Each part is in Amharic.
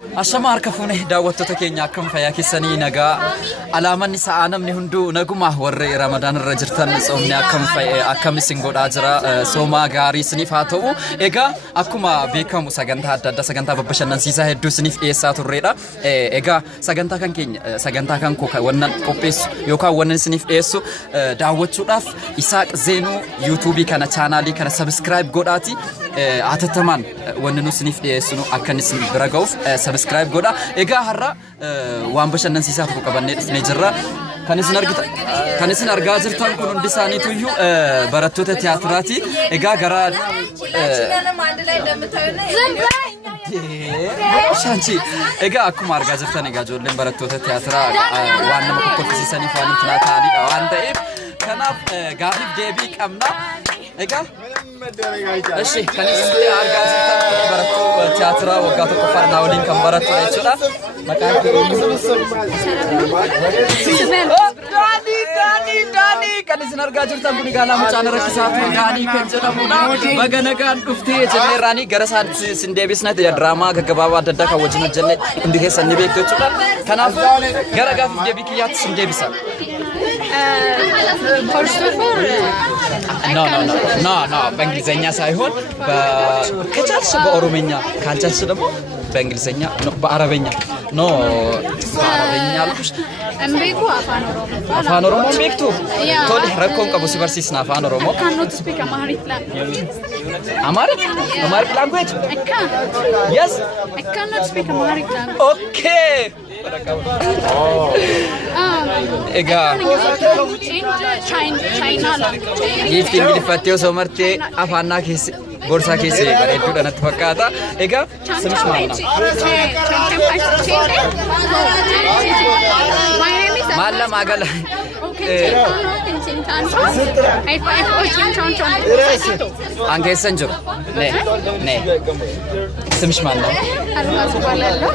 Ashama harkafune daawwattoota keenya akkam fayyaa keessanii nagaa alaamanni sa'a namni hunduu naguma warri Ramadaan irra jirtan soomni akkam isin godhaa jira sooma gaarii isiniif haa ta'u egaa akkuma beekamu sagantaa adda addaa sagantaa babbashannansiisaa hedduu isiniif dhiyeessaa turreedha egaa sagantaa kan keenya sagantaa kan koo wannan qopheessu yookaan wannan isiniif dhiyeessu daawwachuudhaaf Isaaq Zeenuu YouTube kana chaanaalii kana subscribe godhaati atattamaan wannan isiniif dhiyeessu akkan isin bira ga'uuf subscribe goda ega harra waan bashannansiisaa tokko qabannee dhufnee jirra kan isin argaa jirtan kun hundi isaaniitu iyyuu barattoota tiyaatiraati ega gara Shanchi ega akkuma argaa jirtan ega ijoolleen barattoota tiyaatiraa waan nama kokkolfisiisaniif waan intinaa ta'anidha waan ta'eef kanaaf gaafiif deebii qabna ega Eshi kan isin argaa jirtan barattoota tiyaatiraa waggaa tokko farnaa waliin kan barattu jechuudha maqaan Dani kan isin argaa jirtan kun gaala mucaan rakkisaa ture Dani kan jedhamudha baga nagaan dhuftee jenneerraanii gara isaatti isin deebisna diraamaa gaggabaabaa adda addaa kan wajjin hojjenne hundi keessan ni beektu jechuudha kanaaf gara gaafiif deebii kiyyaatti isin deebisa First of all, no, በእንግሊዘኛ ሳይሆን ከቻልሽ በኦሮምኛ ካልቻልሽ ደግሞ በእንግሊዘኛ ነው በአረበኛ ነው በአረበኛ አልኩሽ እምቤኩ አፋን ኦሮሞ ቤክቱ ቶሊ ረኮን ቀቡ ሲበርሲስና አፋን ኦሮሞ cannot speak Amharic language. Amharic language? I can. Yes? I cannot speak Amharic language. Okay. Ega. China language. Gifti ingilifattiyo somartee afaannaa keessa borsaa keessa bareedduudha natti fakkaata. Ega sinis maalna? Maalla maagala. Anche Sanjo. Ne. Simish maalna? Almas balallo.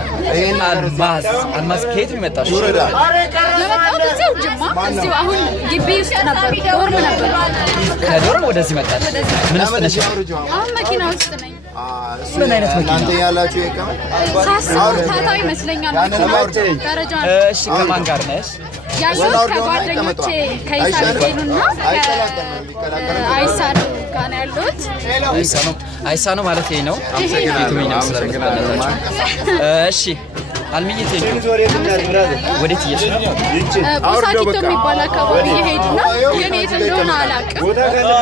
Almas keetu metash. ለመጣው ጅማ እዚሁ አሁን ግቢ ውስጥ ነበር ዶርም ነበር ከዶርም ወደዚህ መጣሽ ምን ውስጥ ነሽ አሁን መኪና ውስጥ ነኝ ምን አይነት መኪና አንተ ያላችሁ የቀመ ታታው ይመስለኛል ደረጃ እሺ ከማን ጋር ነሽ ያለው ከጓደኞቼ ከይሳሉና አይሳዱ ጋር ያሉት አይሳኑ ማለት ይሄ ነው አምሰግናለሁ ነው ስለምትመለሳችሁ እሺ አልሚዬ ቴንኪው ወዴት እየሽ ነው ቦሳኪቶ የሚባል አካባቢ እየሄድን ነው ግን የት እንደሆነ አላውቅም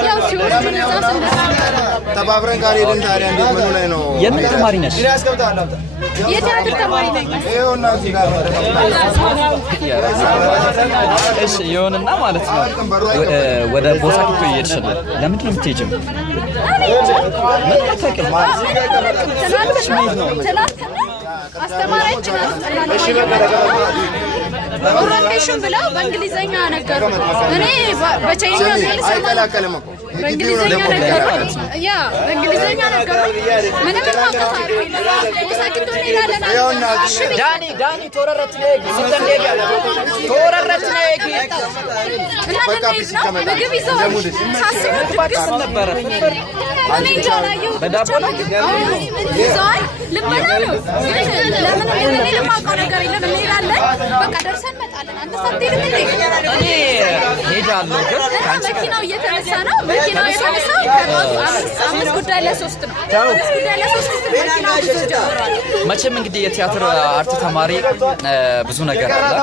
ያው ሲወርድ እዛ ስንደርስ ተባብረን ጋር ሄደን ታዲያ እንዴት ምን ላይ ነው የምን ተማሪ ነሽ የቲያትር ተማሪ ነኝ ይኸውና እዚህ ጋር እሺ ይሁንና ማለት ነው ወደ ቦሳኪቶ እየሄድሽ ነው ለምን ነው የምትሄጂው ምን ታውቂው አስተማሪያችን ኦሪንቴሽን ብለው በእንግሊዘኛ ነገሩ እኔ በቻይኛ አይቀላቀልም እኮ በእንግሊዘኛ ነገሩ ያ በእንግሊዘኛ ነገሩ ምንም ማቀታሪ ቦሳኪቶ ይላልና ዳኒ ተወረረት ነግ ሲተንደግ ተወረረት ነግ በቃ ቢስ ከመጣ ምግብ ይዘው ሳስብ ድግስ ነበረ እኔ ጃላየው በዳቦ ይዘዋል ልመና ነው ለምን እኔ ለማውቀው ነገር የለም እንሄዳለን በቃ ደርሰን መጣለን አንተ ሳትሄድ እኔ ሄዳለሁ ግን መኪናው እየተነሳ ነው መኪናው የተነሳው ከአምስት ጉዳይ ለሶስት ነው አምስት ጉዳይ ለሶስት መኪናው ጀምሯል መቼም እንግዲህ የቲያትር አርት ተማሪ ብዙ ነገር አለ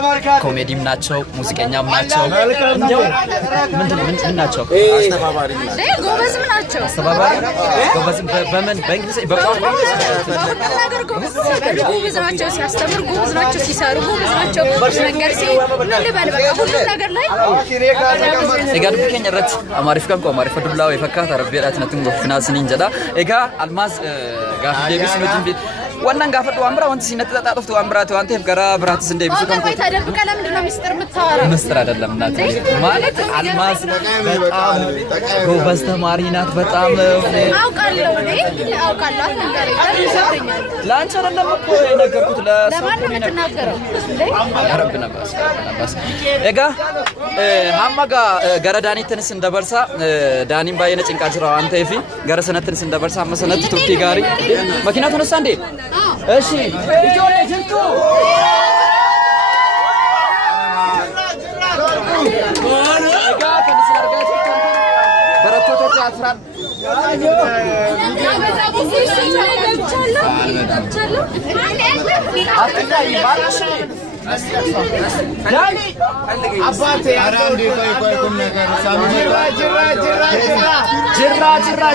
ኮሜዲም ናቸው ሙዚቀኛም ናቸው እንደው ምን ናቸው አስተባባሪ ጎበዝም ናቸው አስተባባሪ ጎበዝ በምን በእንግሊዝ በቋንቋ ነገር ጎበዝ ናቸው ሲያስተምር ጎበዝ ናቸው ሲሰሩ ጎበዝ ናቸው መንገድ ምን ልበል በቃ ሁሉ ነገር ላይ egaa dubbii keenya irratti amaariif kan qomaariif dublaa way fakkaata rabbiidhaati natti ngoffinaa siniin jedha egaa almaas gaafii deebisuu nuti wannan gaafadhu waan biraa wanti sinatti xaxaaftu waan biraati waan ta'eef gara biraatis deebisuu kan ቆይ ተደብቀ ለምንድን ነው ሚስጥር የምታወራው ምስጢር አይደለም እናቴ ማለት አልማዝ በጣም ጎበዝ ተማሪ ናት በጣም አውቃለሁ እኔ አውቃለሁ አትንገረኝ ላንቺ አይደለም እኮ የነገርኩት ለማን ነው የምትናገረው ረብ ነባስ ኤጋ ሀማጋ ገረ ዳኒትንስ እንደበርሳ ዳኒም ባየነ ጭንቃ ጅራ አንተ ይፊ ገረ ሰነትንስ እንደበርሳ መሰነት ቱርቲ ጋሪ መኪናቱን እንዴ እሺ ኢጆሌ ጅርቱ በረከቶች ያስራል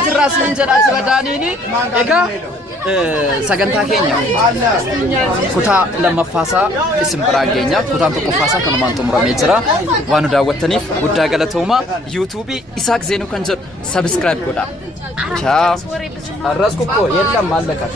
ጅራ ስንጀራ ዳኒኒ ኤጋ sagantaa keenya kutaa lammaffaasaa isin biraan geenya kutaan tokkoffaasaa kanumaan xumuramee jira waan nu daawwattaniif guddaa galatooma yuutuubii Isaak Zeenuu kan jedhu subscribe godhaa ciao arras kukkoo yellam maallaqaa